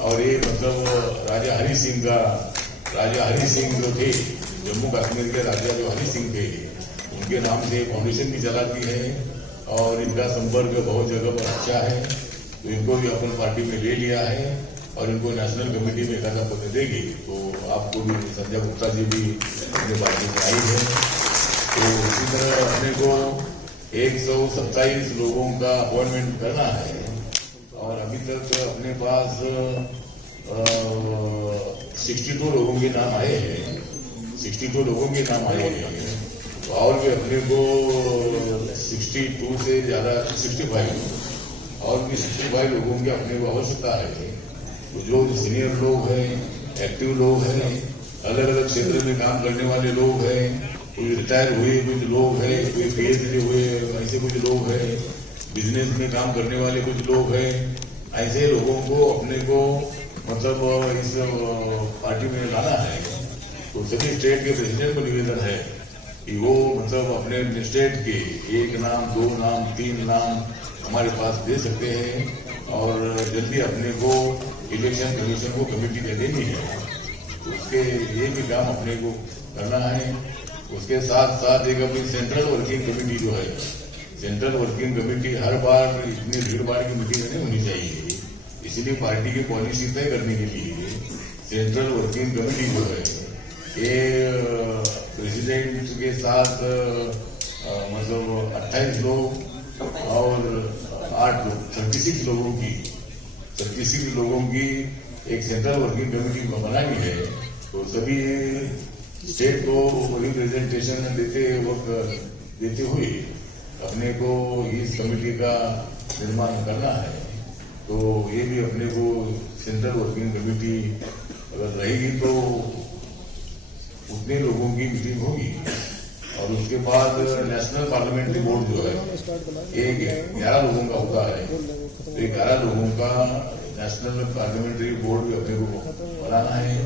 और ये मतलब राजा हरि सिंह जो थे, जम्मू कश्मीर के राजा जो हरि सिंह थे, उनके नाम से फाउंडेशन भी चलाती है और इनका संपर्क बहुत जगह पर अच्छा है। तो इनको भी अपन पार्टी में ले लिया है और इनको नेशनल कमेटी में एखादा पद देगी। तो आपको भी संजय गुप्ता जी भी अपने पार्टी में आई है। तो इसी तरह अपने को 127 लोगों का अपॉइंटमेंट करना है और अभी तक अपने पास 62 लोगों के नाम आए हैं, 62 लोगों के नाम आए हैं। और भी अपने को 62 से ज्यादा 65 और भी 65 लोगों की अपने को आवश्यकता है। तो जो सीनियर लोग हैं, एक्टिव लोग हैं, अलग अलग क्षेत्र में काम करने वाले लोग हैं, कोई रिटायर हुए कुछ लोग हैं, कोई PhD हुए ऐसे कुछ लोग हैं, बिजनेस में काम करने वाले कुछ लोग हैं, ऐसे लोगों को अपने को मतलब इस पार्टी में लाना है। तो सभी स्टेट के प्रेसिडेंट को निवेदन है कि वो मतलब अपने स्टेट के 1 नाम 2 नाम 3 नाम हमारे पास दे सकते हैं और जल्दी अपने को इलेक्शन कमीशन को कमेटी दे देनी है। तो उसके ये भी काम अपने को करना है। उसके साथ साथ एक अपनी सेंट्रल वर्किंग कमेटी जो है, सेंट्रल वर्किंग कमेटी हर बार इतनी भीड़ भाड़ की मीटिंग नहीं होनी चाहिए, इसलिए पार्टी की पॉलिसी तय करने के लिए सेंट्रल वर्किंग कमेटी जो है ये प्रेसिडेंट के साथ मतलब 28 लोग और 8 लोग 36 लोगों की एक सेंट्रल वर्किंग कमेटी बनानी है। तो सभी स्टेट को रिप्रेजेंटेशन देते हुए अपने को इस कमेटी का निर्माण करना है। तो ये भी अपने को सेंट्रल वर्किंग कमेटी अगर रहेगी तो उतने लोगों की मीटिंग होगी। और उसके बाद नेशनल पार्लियामेंट्री बोर्ड जो है एक 11 लोगों का होता है। तो 11 लोगों का नेशनल पार्लियामेंट्री बोर्ड भी अपने को बनाना है।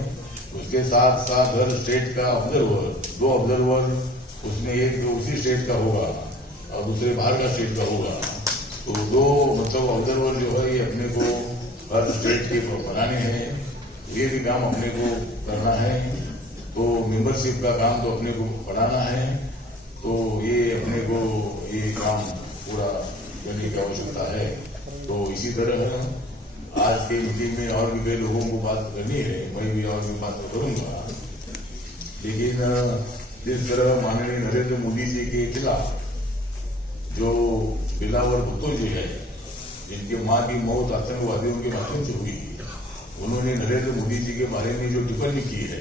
उसके साथ साथ हर स्टेट का ऑब्जर्वर, 2 ऑब्जर्वर, उसमें एक जो उसी स्टेट का होगा और दूसरे बाहर का स्टेट का होगा। तो 2 मतलब ऑब्जर्वर जो है ये अपने को हर स्टेट के बनाने हैं। ये भी काम अपने को करना है। तो मेंबरशिप का काम तो अपने को बढ़ाना है। तो ये अपने को ये काम पूरा करने की आवश्यकता है। तो इसी तरह आज के मीटिंग में और भी कई लोगों को बात करनी है, मैं भी और भी बात करूंगा। लेकिन जिस तरह माननीय नरेंद्र मोदी जी के खिलाफ जो बिलावर भुट्टो जी है, जिनकी मां की मौत आतंकवादियों के माध्यम से हुई, उन्होंने नरेंद्र मोदी जी के बारे में जो टिप्पणी की है,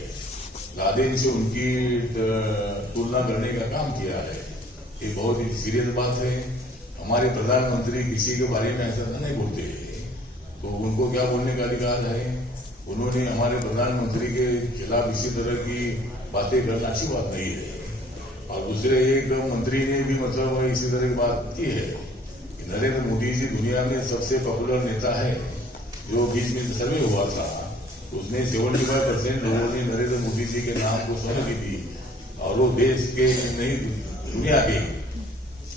लादेन से उनकी तुलना करने का काम किया है, ये बहुत ही सीरियस बात है। हमारे प्रधानमंत्री किसी के बारे में ऐसा नहीं बोलते, तो उनको क्या बोलने का अधिकार है। उन्होंने हमारे प्रधानमंत्री के खिलाफ इसी तरह की बातें करना अच्छी बात नहीं है। और दूसरे एक मंत्री ने भी मतलब इसी तरह की बात की है कि नरेंद्र मोदी जी दुनिया में सबसे पॉपुलर नेता है। जो बीच में सर्वे हुआ था उसमें 75% लोगों ने नरेंद्र मोदी जी के नाम को सहमति दी और वो देश के नहीं दुनिया के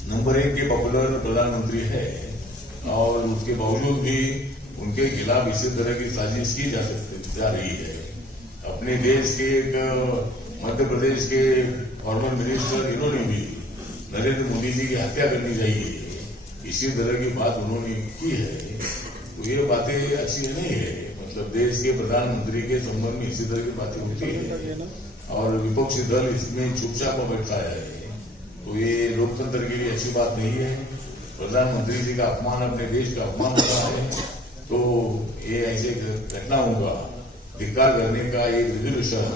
नंबर 1 के पॉपुलर प्रधानमंत्री है। और उसके बावजूद भी उनके खिलाफ इसी तरह की साजिश की जा रही है। अपने देश के एक मध्य प्रदेश के फॉर्मर मिनिस्टर, इन्होंने भी नरेंद्र मोदी जी की हत्या करनी चाहिए, इसी तरह की बात उन्होंने की है। तो ये बातें अच्छी नहीं है। मतलब देश के प्रधानमंत्री के संबंध में इसी तरह की बातें होती है और विपक्षी दल इसमें चुपचाप बैठा है। तो ये लोकतंत्र के लिए अच्छी बात नहीं है। प्रधानमंत्री जी का अपमान अपने देश का अपमान होता है। तो ये ऐसे घटनाओं का धिक्कार करने का एक रिजोल्यूशन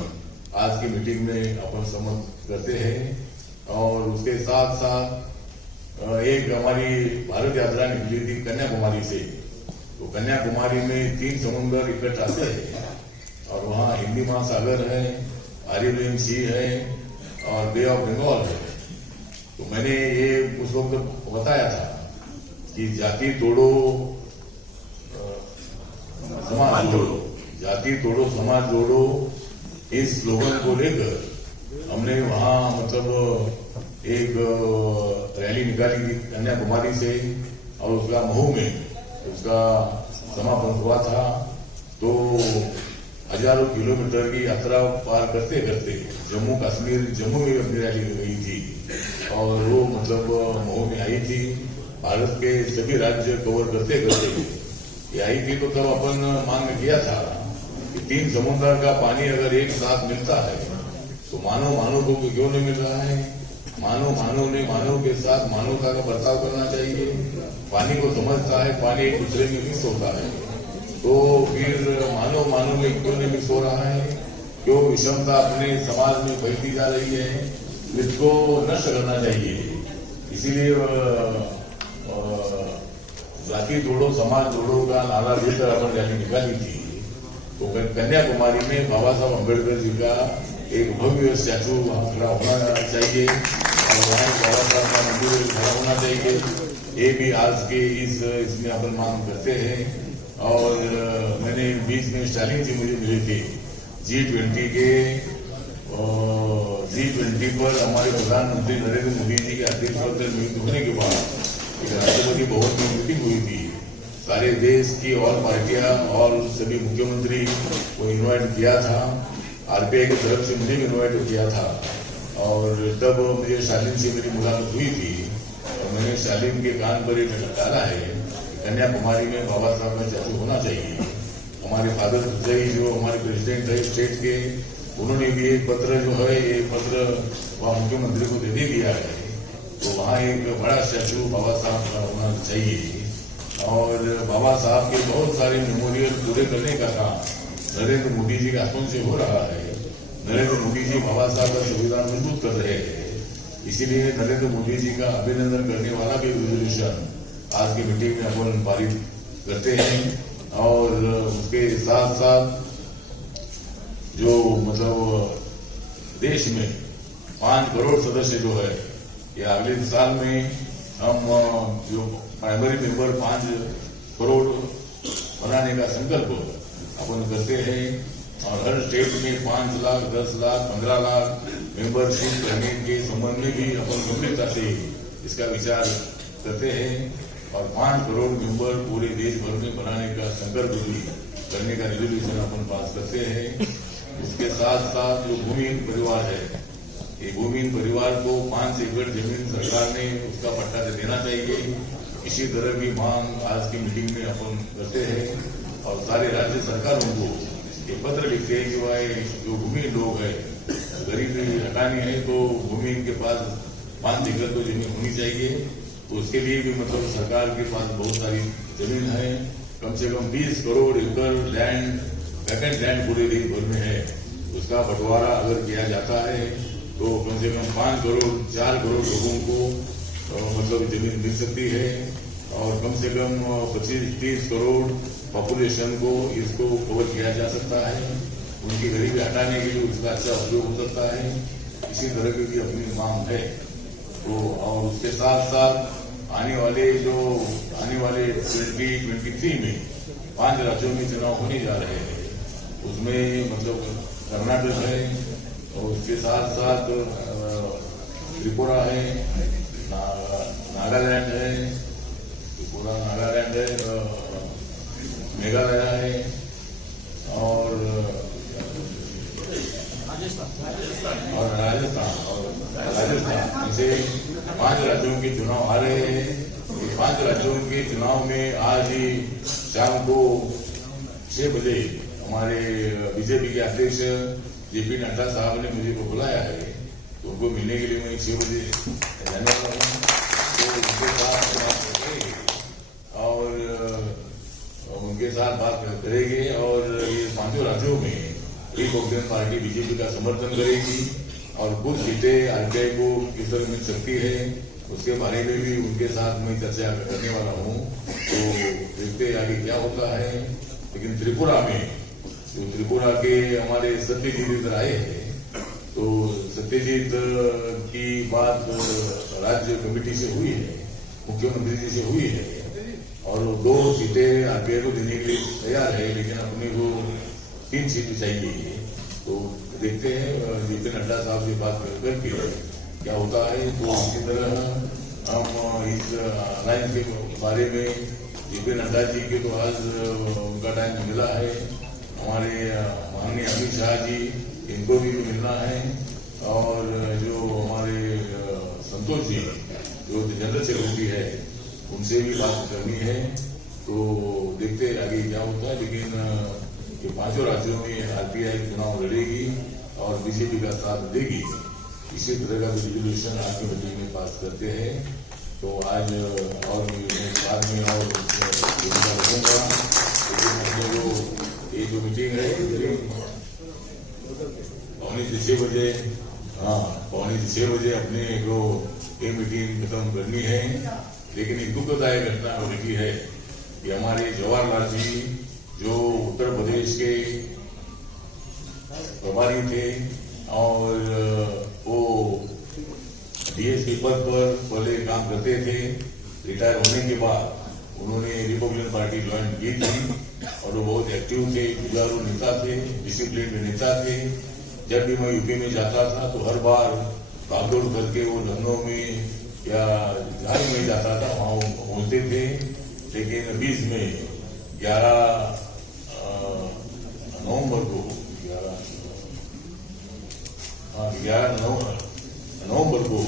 आज की मीटिंग में अपन सम्मत करते हैं। और उसके साथ साथ एक हमारी भारत यात्रा निकली थी कन्याकुमारी से। तो कन्याकुमारी में 3 समुद्र इकट्ठा आते हैं और वहाँ हिंदी महासागर है, अरेबियन सी है और बे ऑफ बंगाल है। तो मैंने ये उस वक्त बताया था कि जाति तोड़ो समाज जोड़ो, जाति तोड़ो समाज जोड़ो, इस स्लोगन को लेकर हमने वहाँ मतलब एक रैली निकाली थी कन्याकुमारी से और उसका महू में उसका समापन हुआ था। तो हजारों किलोमीटर की यात्रा पार करते करते जम्मू में अपनी रैली गई थी और वो मतलब मऊ में आई थी। भारत के सभी राज्य कवर करते करते ये आई थी। तो तब अपन मांग किया था कि 3 समुद्र का पानी अगर एक साथ मिलता है तो मानव को क्यों नहीं मिल रहा है। मानव के साथ मानवता का बर्ताव करना चाहिए। पानी को समझता है, पानी एक दूसरे में मिक्स होता है, तो फिर मानव में क्यों नहीं मिक्स हो रहा है। क्यों विषमता अपने समाज में फैलती जा रही है, इसको नष्ट करना चाहिए। इसीलिए जाति जोड़ो समाज जोड़ो का नारा देकर अपन रैली निकाली थी। तो कन्याकुमारी में बाबा साहब अम्बेडकर जी का एक भव्य स्टैचू खड़ा होना चाहिए और वहाँ बाबा साहब का मंदिर खड़ा होना चाहिए। ये भी आज के इसमें अपन मांग करते हैं। और मैंने बीच में स्टालिन जी मुझे मिले थे G20 पर हमारे प्रधानमंत्री नरेंद्र मोदी जी के अध्यक्षता में नियुक्त होने के बाद एक राष्ट्रपति भवन में मीटिंग हुई थी। सारे देश की और पार्टियां और सभी मुख्यमंत्री को इन्वाइट किया था। आरपीआई की तरफ से मुझे भी इन्वाइट किया था और तब मुझे स्टालिन से मेरी मुलाकात हुई थी और मैंने स्टालिन के कान पर एक डाला है, कन्याकुमारी में बाबा साहब का स्टैचू होना चाहिए। हमारे फादर जो हमारे प्रेसिडेंट है स्टेट के, उन्होंने भी एक पत्र जो है ये पत्र वहाँ मुख्यमंत्री को दे दिया है। तो वहाँ एक बड़ा स्टैचू बाबा साहब का होना चाहिए। और बाबा साहब के बहुत सारे मेमोरियल पूरे करने का काम नरेंद्र मोदी जी के हाथों से हो रहा है। नरेंद्र मोदी जी बाबा साहब का संविधान मजबूत कर रहे हैं। इसीलिए नरेंद्र मोदी जी का अभिनंदन करने वाला भी रेजोल्यूशन आज की मीटिंग में अपन पारित करते हैं। और उसके साथ साथ जो मतलब देश में 5 करोड़ सदस्य जो है, ये अगले साल में हम जो प्राइमरी मेंबर 5 करोड़ बनाने का संकल्प अपन करते हैं। और हर स्टेट में 5 लाख, 10 लाख, 15 लाख मेंबरशिप करने के संबंध में भी अपन गंभीरता से इसका विचार करते हैं। और 5 करोड़ मेंबर पूरे देश भर में बनाने का संकल्प भी करने का रेजोल्यूशन अपन पास करते हैं। इसके साथ साथ जो भूमिहीन परिवार है, ये भूमिहीन परिवार को 5 एकड़ जमीन सरकार ने उसका पट्टा दे देना चाहिए। इसी तरह की मांग आज की मीटिंग में अपन करते हैं। और सारे राज्य सरकारों को ये पत्र लिखते हैं कि भाई जो भूमिहीन लोग है, गरीबी हटानी है तो भूमिहीन के पास 5 एकड़ तो जमीन होनी चाहिए। तो उसके लिए भी मतलब सरकार के पास बहुत सारी जमीन है, कम से कम 20 करोड़ एकड़ लैंड, वैकेंट लैंड पूरे देश भर में है। उसका बंटवारा अगर किया जाता है तो कम से कम 5 करोड़ 4 करोड़ लोगों को मतलब जमीन मिल सकती है। और कम से कम 25-30 करोड़ पॉपुलेशन को इसको कवर किया जा सकता है। उनकी गरीबी हटाने के लिए उसका अच्छा उपयोग हो सकता है। इसी तरह की भी अपनी मांग है। तो और उसके साथ साथ आने वाले 2023 में 5 राज्यों में चुनाव होने जा रहे हैं। उसमें मतलब कर्नाटक है और उसके साथ साथ त्रिपुरा है, नागालैंड है, मेघालय है और राजस्थान ऐसे 5 राज्यों के चुनाव आ रहे हैं। 5 राज्यों के चुनाव में आज ही शाम को 6 बजे हमारे बीजेपी के अध्यक्ष जेपी नड्डा साहब ने मुझे को बुलाया है। तो उनको मिलने के लिए मैं 6 बजे जाने वाला हूँ। तो उनके साथ बात करेंगे और उनके साथ बात करेंगे। और ये 5 राज्यों में रिपब्लिकन पार्टी बीजेपी का समर्थन करेगी और कुछ सीटें आरपीआई को किस तरह मिल सकती है उसके बारे में भी उनके साथ मैं चर्चा करने वाला हूँ। तो देखते आगे क्या होता है। लेकिन त्रिपुरा में जो त्रिपुरा के हमारे सत्यजीत इधर आए हैं, तो सत्यजीत की बात राज्य कमेटी से हुई है, मुख्यमंत्री जी से हुई है और 2 सीटें आरपीआई को देने के लिए तैयार है। लेकिन अपने को 3 सीटें चाहिए। तो देखते हैं जेपी नड्डा साहब से बात करके क्या होता है। तो इसी तरह हम इस अलायंस के बारे में जेपी नड्डा जी के तो आज उनका टाइम मिला है हमारे माननीय अमित शाह जी, इनको भी मिलना है, और जो हमारे संतोष जी जो जनरल सेक्रेटरी है, उनसे भी बात करनी है। तो देखते हैं आगे क्या होता है, लेकिन ये पांचों राज्यों में आरपीआई चुनाव लड़ेगी और बीजेपी का साथ देगी। इसी तरह का रेजोल्यूशन आज की मीटिंग में पास करते हैं। तो आज और बाद में और रखूंगा, लेकिन ये जो मीटिंग है 6:45 बजे, हाँ 6:45 बजे अपने को ये मीटिंग खत्म करनी है। लेकिन एक दुखदायक घटना हो रही है कि हमारे जवाहरलाल जी जो उत्तर प्रदेश के प्रभारी थे और वो डीएसपी पद पर पहले काम करते थे, रिटायर होने के बाद उन्होंने रिपब्लिकन पार्टी ज्वाइन की थी और वो बहुत एक्टिव थे, जुझारू नेता थे, डिसिप्लिन नेता थे। जब भी मैं यूपी में जाता था तो हर बार भागदौड़ करके वो लखनऊ में या जहां में जाता था वहां पहुंचते थे। लेकिन 20 में 11 नवंबर को 11 नवंबर को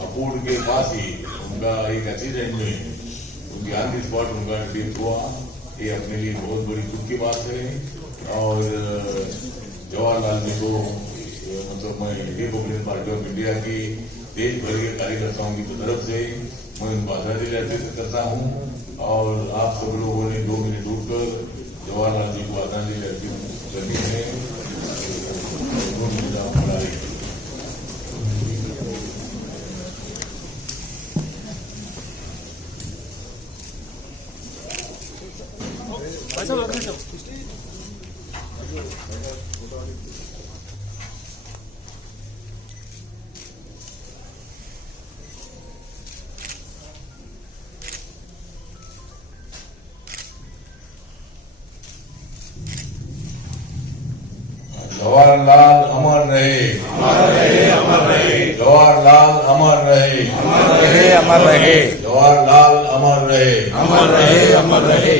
हपूड़ के पास ही उनका एक एक्सीडेंट में उनकी ऑन द स्पॉट उनका डेथ हुआ। ये अपने लिए बहुत बड़ी दुख की बात है। और जवाहरलाल जी को मतलब मैं रिपब्लिकन पार्टी ऑफ इंडिया की देश भर के कार्यकर्ताओं की तरफ से मैं उनको आजादी अर्पित करता हूँ। और आप सब लोगों ने 2 मिनट उठकर जवाहरलाल जी को आजादी अर्पित करनी है। जवाहरलाल अमर रहे, अमर रहे, अमर रहे। जवाहरलाल अमर रहे, अमर रहे, अमर रहे। जवाहरलाल अमर रहे, अमर रहे, अमर रहे।